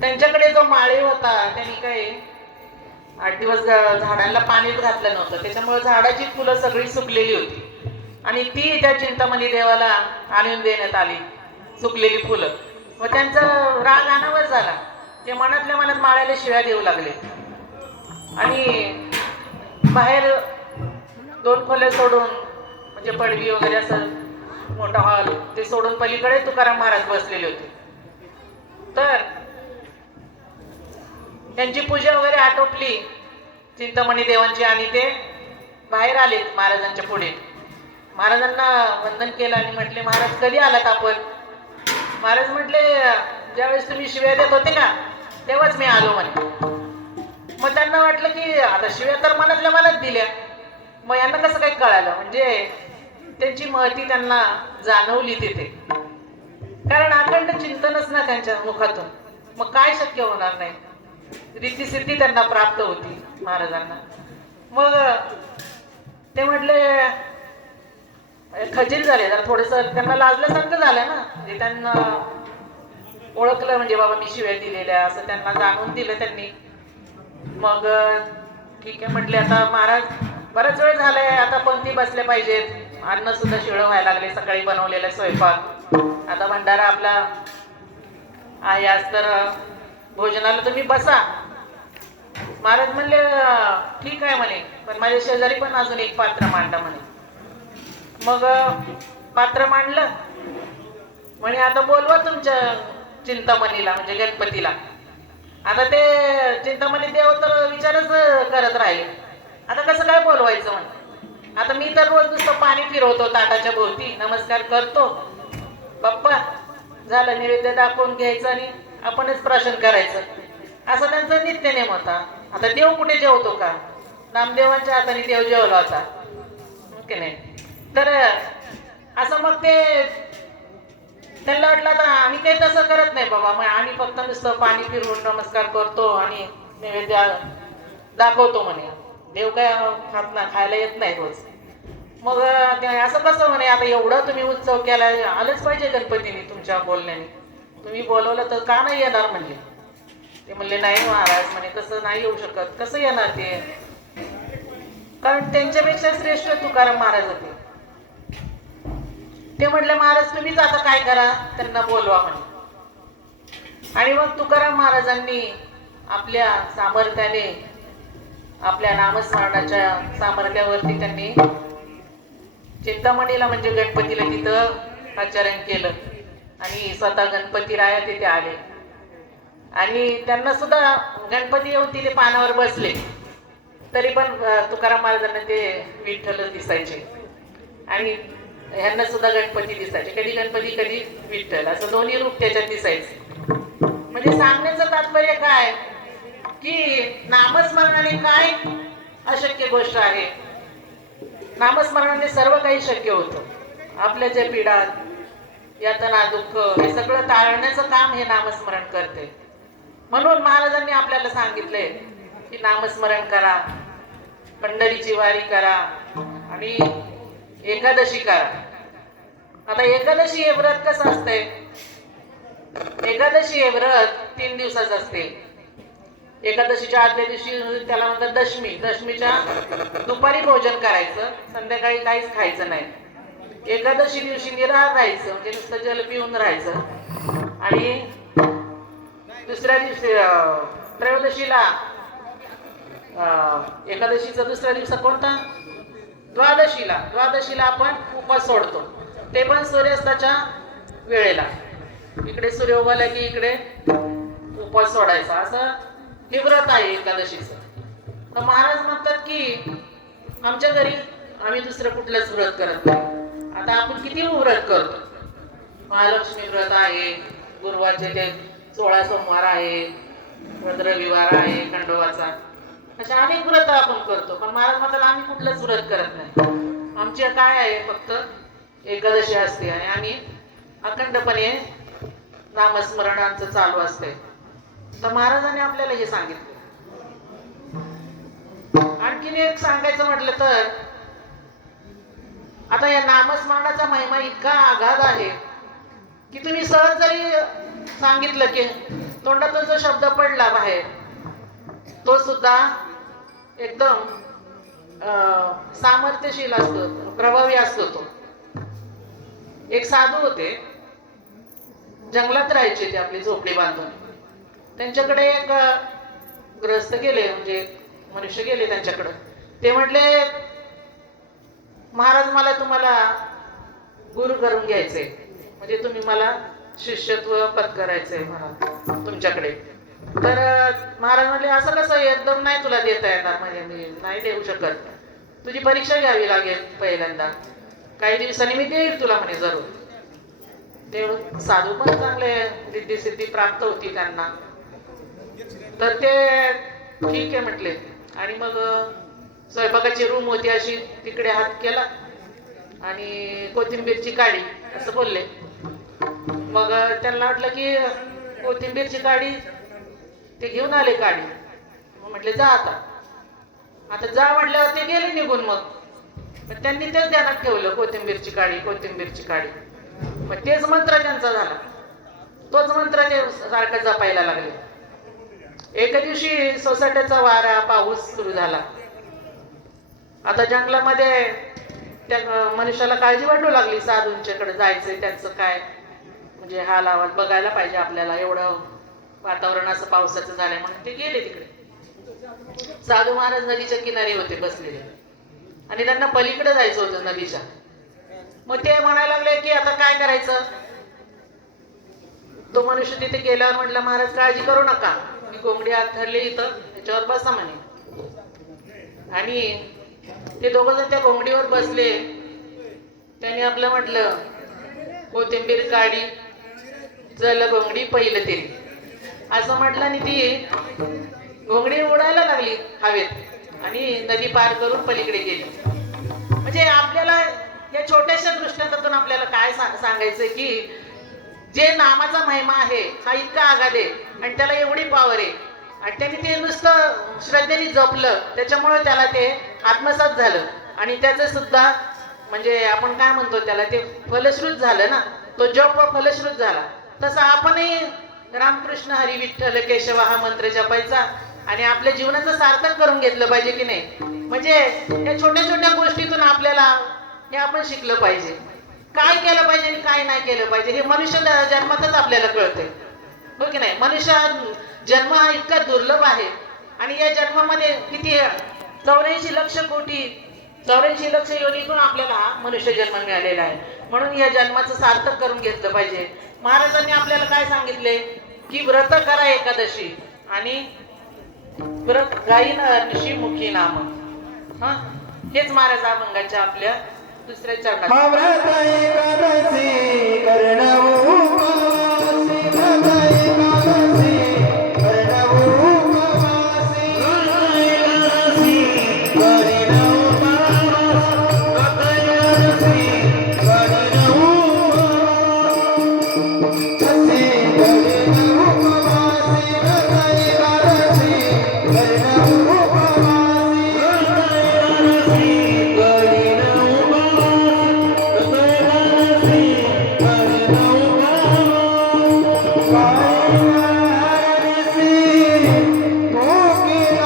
त्यांच्याकडे जो माळी होता त्यांनी काही 8 दिवस झाडांना पाणीच घातलं नव्हतं. त्याच्यामुळे झाडाची फुलं सगळी सुकलेली होती आणि ती त्या चिंतामणी देवाला आणून देण्यात आली, सुकलेली फुलं. व त्यांचा राग अनावर झाला. ते मनातल्या मनात माळ्याला शिव्या देऊ लागले आणि बाहेर 2 खोल्या सोडून, म्हणजे पडवी वगैरे असं मोठा हॉल, ते सोडून पलीकडे तुकाराम महाराज बसलेले होते. तर त्यांची पूजा वगैरे आटोपली चिंतामणी देवांची आणि ते बाहेर आले महाराजांच्या पुढे. महाराजांना वंदन केलं आणि म्हटले, महाराज कधी आलात आपण? महाराज म्हटले, ज्यावेळेस तुम्ही शिव्या देत होते ना तेव्हाच मी आलो म्हणे. मग त्यांना वाटलं की आता शिव्या तर मनातल्या मनात दिल्या, मग यांना कसं काही कळालं. म्हणजे त्यांची महती त्यांना जाणवली तिथे, कारण अखंड चिंतनच ना त्यांच्या मुखातून, मग काय शक्य होणार नाही. रिद्धिसिद्धी त्यांना प्राप्त होती महाराजांना. मग ते म्हटले, खजील झाले जरा, थोडंसं त्यांना लाजल्यासारखं झालं ना. म्हणजे त्यांना ओळखलं, म्हणजे बाबा मी शिव्या दिलेल्या असं त्यांना जाणून दिलं त्यांनी. मग ठीक आहे म्हटले, आता महाराज बराच वेळ झालाय, आता पंक्ती बसल्या पाहिजेत. अन्न सुद्धा शिळं व्हायला लागले, सकाळी बनवलेला स्वयंपाक. आता भंडारा आपला आहे आज, तर भोजनाला तुम्ही बसा. महाराज म्हणले, ठीक आहे म्हणे, पण माझ्या शेजारी पण अजून एक पात्र मांडा म्हणे. मग पात्र मांडलं म्हणे, आता बोलवा तुमच्या चिंतामणीला, म्हणजे गणपतीला. आता ते चिंतामणी देव तर विचारच करत राहिले, आता कसं काय बोलवायचं म्हणे. आता मी तर रोज नुसतं पाणी फिरवतो ताटाच्या भोवती, नमस्कार करतो, बाप्पा झालं, नैवेद्य दाखवून घ्यायचं आणि आपणच प्राशन करायचं, असा त्यांचा नित्यनेम होता. आता देव कुठे जेवतो का? नामदेवांच्या हाताने देव जेवला होता की नाही. तर असं मग ते त्यांना वाटलं, आता आम्ही काही तसं करत नाही बाबा, मग आम्ही फक्त नुसतं पाणी फिरवून नमस्कार करतो आणि नैवेद्य दाखवतो म्हणे. देव काय खात ना, खायला येत नाही रोज. मग असं कसं म्हणे, आता एवढा तुम्ही उत्सव केला, आलंच पाहिजे गणपतीने तुमच्या बोलण्याने, तुम्ही बोलवलं तर का नाही येणार म्हणले. ते म्हणले, नाही महाराज म्हणे, तसं नाही येऊ शकत. कसं येणार ते, कारण त्यांच्यापेक्षा श्रेष्ठ तुकाराम महाराज होते. ते म्हटले, महाराज तुम्हीच आता काय करा, त्यांना बोलवा म्हणे. आणि मग तुकाराम महाराजांनी आपल्या सामर्थ्याने, आपल्या नामस्मरणाच्या सामर्थ्यावरती त्यांनी चिंतामणीला म्हणजे गणपतीला तिथं आचरण केलं. आणि स्वतः गणपती राया तिथे आले आणि त्यांना सुद्धा गणपती येऊन तिथे पानावर बसले, तरी पण तुकाराम महाराजांना ते विठ्ठलच दिसायचे आणि ह्यांना सुद्धा गणपती दिसायचे. कधी गणपती कधी विठ्ठल, असं दोन्ही रूप त्याच्यात दिसायचे. म्हणजे सांगण्याचं तात्पर्य काय की नामस्मरणाने काय अशक्य गोष्ट आहे, नामस्मरणाने सर्व काही शक्य होतं. आपल्या ज्या पीडा, यातना, दुःख हे सगळं टाळण्याचं काम हे नामस्मरण करते. म्हणून महाराजांनी आपल्याला सांगितलंय की नामस्मरण करा, पंढरीची वारी करा आणि एकादशी करा. आता एकादशी हे व्रत कसं असतंय? एकादशी हे व्रत 3 दिवसाचं असते. एकादशीच्या आदल्या दिवशी त्याला म्हणतात दशमी. दशमीच्या दुपारी भोजन करायचं, संध्याकाळी काहीच खायचं नाही. एकादशी दिवशी निराहार राहायचं, म्हणजे नुसतं जल पिऊन राहायचं. आणि दुसऱ्या दिवशी त्रयोदशीला, एकादशीचा दुसरा दिवस कोणता? द्वादशीला आपण उपवास सोडतो, ते पण सूर्यास्ताच्या वेळेला. इकडे सूर्य उगवला की इकडे उपवास सोडायचा, असं हे व्रत आहे एकादशीचं. तर महाराज म्हणतात की आमच्या घरी आम्ही दुसरं कुठलंच व्रत करत नाही. आता आपण किती व्रत करतो, महालक्ष्मी व्रत आहे, गुरुवारचे ते 16 सोमवार आहे, रविवार आहे खंडोबाचा, अशा अनेक व्रत आपण करतो. पण महाराज म्हणतात आम्ही कुठलंच व्रत करत नाही. आमची काय आहे, फक्त एकादशी असते आणि आम्ही अखंडपणे नामस्मरणांचं चालू असते. तर महाराजांनी आपल्याला हे सांगितलं. आणखीन एक सांगायचं म्हटलं तर, आता या नामस्मरणाचा महिमा इतका आगाध आहे की तुम्ही सहज जरी सांगितलं की तोंडातून जो शब्द पडला बाहेर, तो सुद्धा एकदम सामर्थ्यशील असतो, प्रभावी असतो. तो एक साधू होते, जंगलात राहायचे ते, आपली झोपडी बांधून. त्यांच्याकडे एक ग्रस्त गेले, म्हणजे मनुष्य गेले त्यांच्याकडे. ते म्हटले, महाराज मला तुम्हाला गुरु करून घ्यायचे, म्हणजे तुम्ही मला शिष्यत्व पत्करायचंय मला तुमच्याकडे. तर महाराज म्हणले असं कसं एकदम नाही तुला देता येणार, म्हणजे मी नाही देऊ शकत, तुझी परीक्षा घ्यावी लागेल पहिल्यांदा, काही दिवसांनी मी देईल तुला म्हणे जरूर. तेवढं साधू पण चांगले रिद्धी सिद्धी प्राप्त होती त्यांना. तर ते ठीक आहे म्हटले. आणि मग स्वयंपाकाची रूम होती अशी, तिकडे हात केला आणि कोथिंबीरची काडी असं बोलले. मग त्यांना वाटलं की कोथिंबीरची काडी, ते घेऊन आले काडी. मग म्हटले जा आता. आता जा म्हटल्यावर ते गेले निघून. मग त्यांनी तेच ध्यानात ठेवलं, कोथिंबीरची काडी, कोथिंबीरची काडी. मग तेच मंत्र त्यांचा झाला, तोच मंत्र ते सारखं जपायला लागले. एका दिवशी सोसाट्याचा वारा पाऊस सुरू झाला. आता जंगलामध्ये त्या मनुष्याला काळजी वाटू लागली, साधूंच्याकडे जायचंय, त्यांचं काय म्हणजे हाल अहवाल बघायला पाहिजे आपल्याला, एवढं वातावरण असं पावसाचं झालंय म्हणून ते गेले तिकडे. साधू महाराज नदीच्या किनारी होते बसलेले आणि त्यांना पलीकडे जायचं होतं नदीच्या. मग ते म्हणायला लागले की आता काय करायचं. तो मनुष्य तिथे गेल्यावर म्हटलं महाराज काळजी करू नका, मी कोंबडी आत धरले इथं, त्याच्यावर बसा म्हणे. आणि ते दोघं जण त्या कोंबडीवर बसले. त्याने आपलं म्हटलं कोथिंबीर काडी चल घोंगडी पहिलं तरी असं म्हटलं, आणि ती घोंगडी उडायला लागली हवेत आणि नदी पार करून पलीकडे गेली. म्हणजे आपल्याला या छोट्याशा दृष्टांतातून आपल्याला काय सांगायचंय की जे नामाचा महिमा आहे हा इतका आगाध आहे आणि त्याला एवढी पावर आहे, आणि त्याने ते नुसतं श्रद्धेने जपलं, त्याच्यामुळे त्याला ते आत्मसात झालं आणि त्याचं सुद्धा म्हणजे आपण काय म्हणतो त्याला, ते फलश्रुत झालं ना, तो जप फलश्रुत झाला. तसं आपणही रामकृष्ण हरी विठ्ठल केशव हा मंत्र जपायचा आणि आपल्या जीवनाचं सार्थक करून घेतलं पाहिजे की नाही. म्हणजे या छोट्या छोट्या गोष्टीतून आपल्याला हे आपण शिकलं पाहिजे, काय केलं पाहिजे आणि काय नाही केलं पाहिजे हे मनुष्य जन्मातच आपल्याला कळतंय, हो की नाही. मनुष्य जन्म हा इतका दुर्लभ आहे आणि या जन्मामध्ये किती 84 लक्ष कोटी 84 लक्ष योनीतून आपल्याला हा मनुष्य जन्म मिळालेला आहे. म्हणून या जन्माचं सार्थक करून घेतलं पाहिजे. महाराजांनी आपल्याला काय सांगितले की व्रत करा एकादशी आणि व्रत गायीन अर्निशी मुखी नाम. हा हेच महाराज अभंगाच्या आपल्या दुसऱ्या चरणात. व्रत एकादशी करणं उपवासी, व्रत एकादशी करणं उपवासी, व्रत एकादशी करणं उपवासी, व्रत एकादशी करणं उपवासी, करणं उपवासी, व्रत एकादशी करणं उपवासी,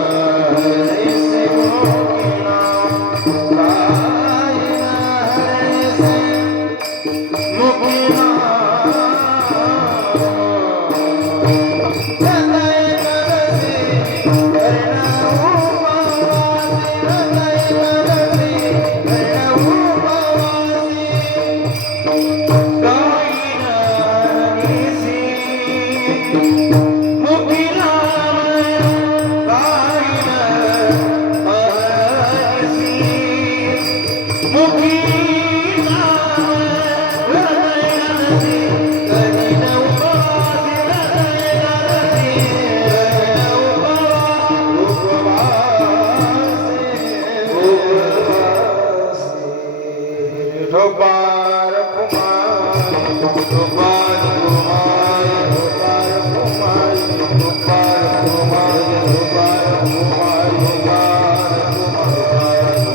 व्रत एकादशी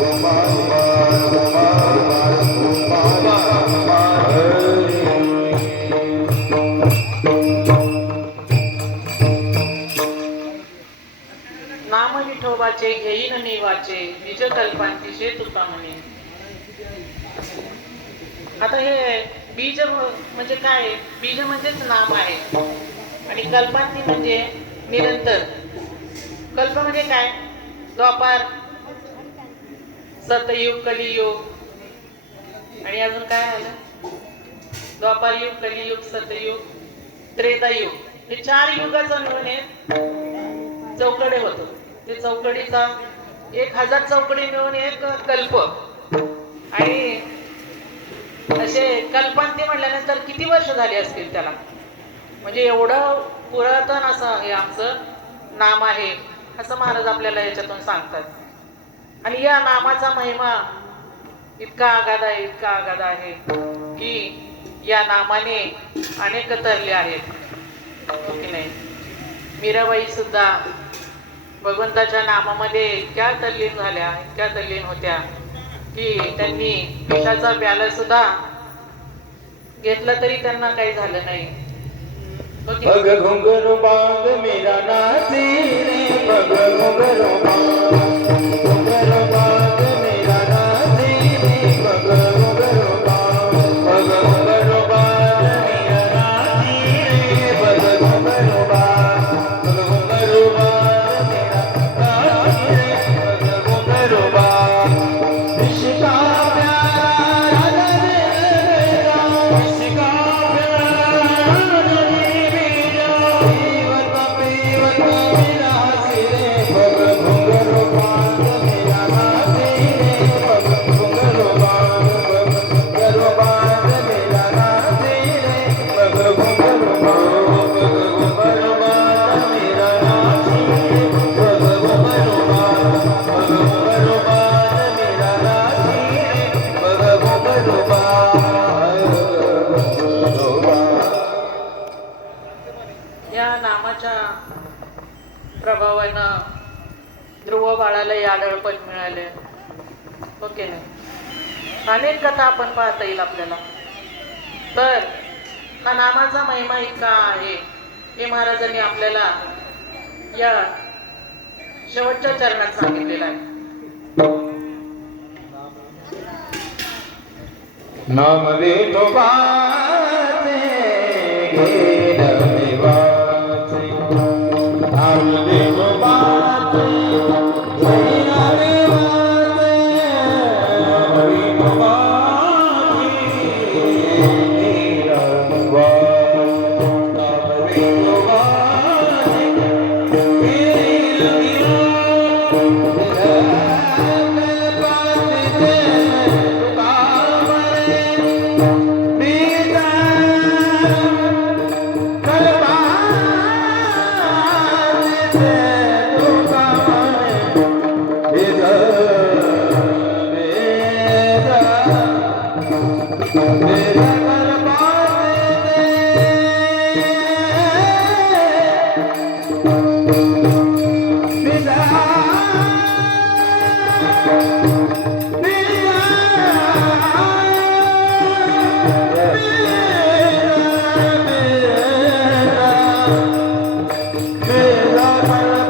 नाम विठोबाचे घेईन निवाचे निज कल्पांतिशे तुका म्हणे. आता हे बीज म्हणजे काय, बीज म्हणजेच नाम आहे आणि कल्पांती म्हणजे निरंतर. कल्प म्हणजे काय, द्वापार सतयुग कलियुग आणि अजून काय आलं? द्वापारयुग कलियुग सतयुग त्रेतायुग. हे 4 युगाचं मिळून एक चौकडे होतं. ते चौकडीचा 1000 चौकडी मिळून एक कल्प. आणि असे कल्पांती म्हटल्यानंतर किती वर्ष झाली असतील त्याला? म्हणजे एवढं पुरातन असं हे आमचं नाम आहे असं महाराज आपल्याला याच्यातून सांगतात. आणि या नामाचा महिमा इतका आगाध आहे, इतका आगाध आहे की या नामाने अनेक तरले आहेत, हो की नाही? मीराबाई सुद्धा भगवंताच्या नामामध्ये इतक्या तल्लीन झाल्या, इतक्या तल्लीन होत्या की त्यांनी विषाचा प्याला सुद्धा घेतला तरी त्यांना काही झालं नाही, हो की नाही? पग घुंघरू बांध मेरा नाची रे, पग घुंघरू बांध, घुंघरू बांध मेरा नाची रे, पग घुंघरू बांध, पग घुंघरू बांध मेरा नाची रे, पग घुंघरू बांध, पग घुंघरू बांध मेरा नाची रे, पग घुंघरू बांध. विश्का प्यारा राधा मेरा, विश्का या नामाच्या प्रभावानं ध्रुव बाळाला यादळपद मिळाले, हो की नाही? अनेक कथा आपण पाहता येईल आपल्याला. तर हा नामाचा महिमा इतका आहे हे महाराजांनी आपल्याला या शेवटच्या चरणात सांगितलेलं आहे. नाम वेदोबाचे घेण देवाचे, नाम वेदोबाचे घेण देवाचे, नाम वेदोबाचे घेण देवाचे, नाम वेदोबाचे Mera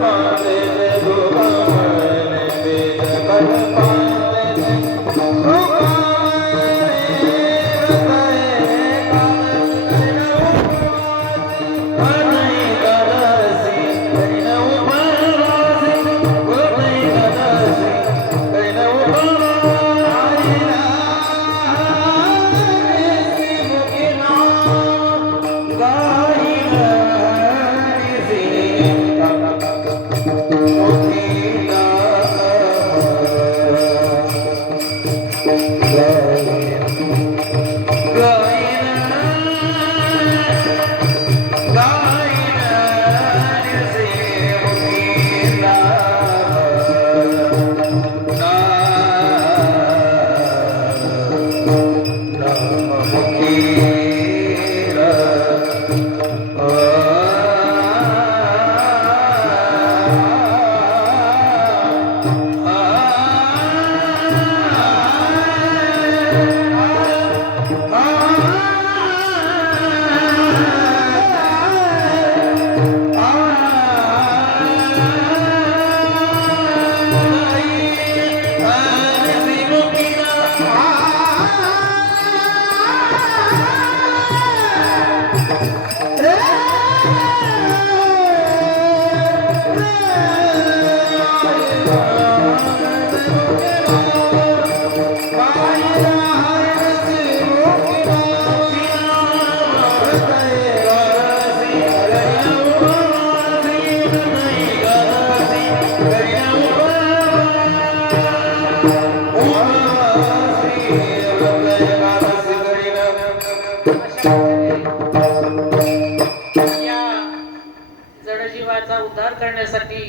उद्धार करण्यासाठी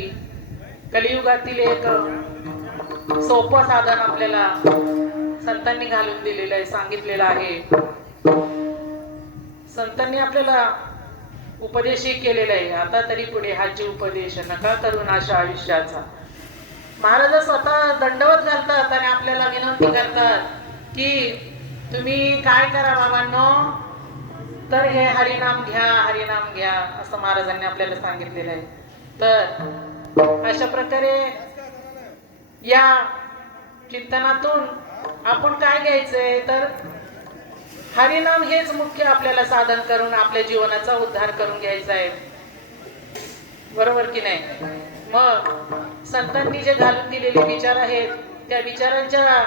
कलियुगातील एक सोपं साधन आपल्याला संतांनी घालून दिलेलं आहे, सांगितलेलं आहे. संतांनी आपल्याला उपदेशही केलेला आहे. आता तरी पुढे हाची उपदेश नका करून अशा आयुष्याचा. महाराज स्वतः दंडवत घालतात आणि आपल्याला विनंती करतात की तुम्ही काय करा बाबांनो, तर हे हरिनाम घ्या, हरिनाम घ्या, असं महाराजांनी आपल्याला सांगितलेलं आहे. तर अशा प्रकारे या चिंतनातून आपण काय घ्यायचंय, तर हरिनाम हेच मुख्य आपल्याला साधन करून आपल्या जीवनाचा उद्धार करून घ्यायचा आहे. बरोबर की नाही? मग संतांनी जे घालून दिलेले विचार आहेत त्या विचारांच्या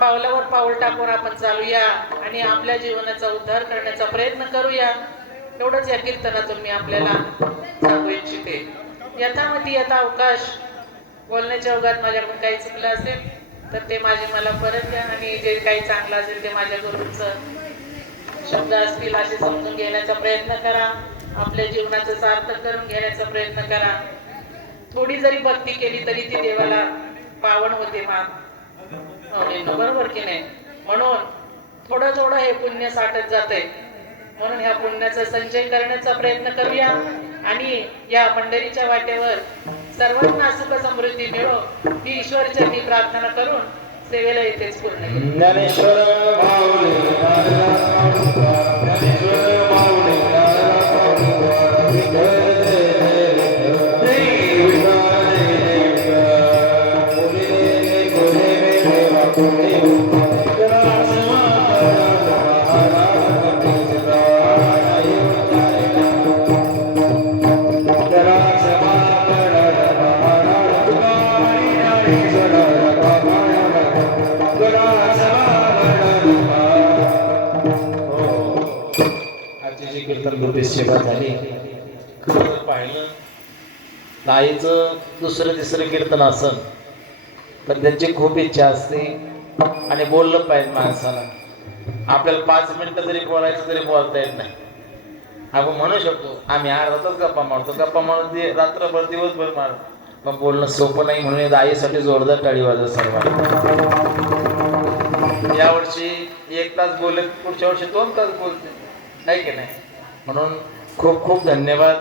पावलावर पाऊल टाकून आपण चालूया आणि आपल्या जीवनाचा उद्धार करण्याचा प्रयत्न करूया. एवढंच या कीर्तनातून मी आपल्याला सांगू इच्छिते. यथामती यथा अवकाश. बोलण्याच्या ओघात माझ्याकडून काही चुकलं असेल तर ते माझे मला परत द्या आणि जे काही चांगलं असेल ते माझ्या गुरूंचं शब्द असतील असे समजून घेण्याचा प्रयत्न करा. आपल्या जीवनाचं सार्थक करून घेण्याचा प्रयत्न करा. थोडी जरी भक्ती केली तरी ती देवाला पावन होते. बरोबर की नाही? म्हणून थोडं थोडं हे पुण्य साठत जाते. म्हणून ह्या पुण्याचा संचय करण्याचा प्रयत्न करूया आणि या पंढरीच्या वाटेवर सर्वांना सुख समृद्धी मिळो ही ईश्वरचरणी प्रार्थना करून सेवेला येतेच पूर्ण करू. ज्ञानेश्वर माऊली ज्ञानेश्वर माऊली सेवा झाली. खरं पाहिलं ताईचं दुसरं तिसरं कीर्तन असन तर त्यांची खूप इच्छा असते आणि बोललं पाहिजे माणसाला. आपल्याला 5 मिनिटं जरी बोलायचं तरी बोलता येत नाही. आपण म्हणू शकतो आम्ही अर्धा तास गप्पा मारतो, गप्पा मारून रात्रभर दिवसभर मारतो, पण बोलणं सोपं नाही. म्हणून आईसाठी जोरदार टाळी वाजव सर्वांना. यावर्षी 1 तास बोलले, पुढच्या वर्षी 2 तास बोलते, नाही की नाही? म्हणून खूप खूप धन्यवाद.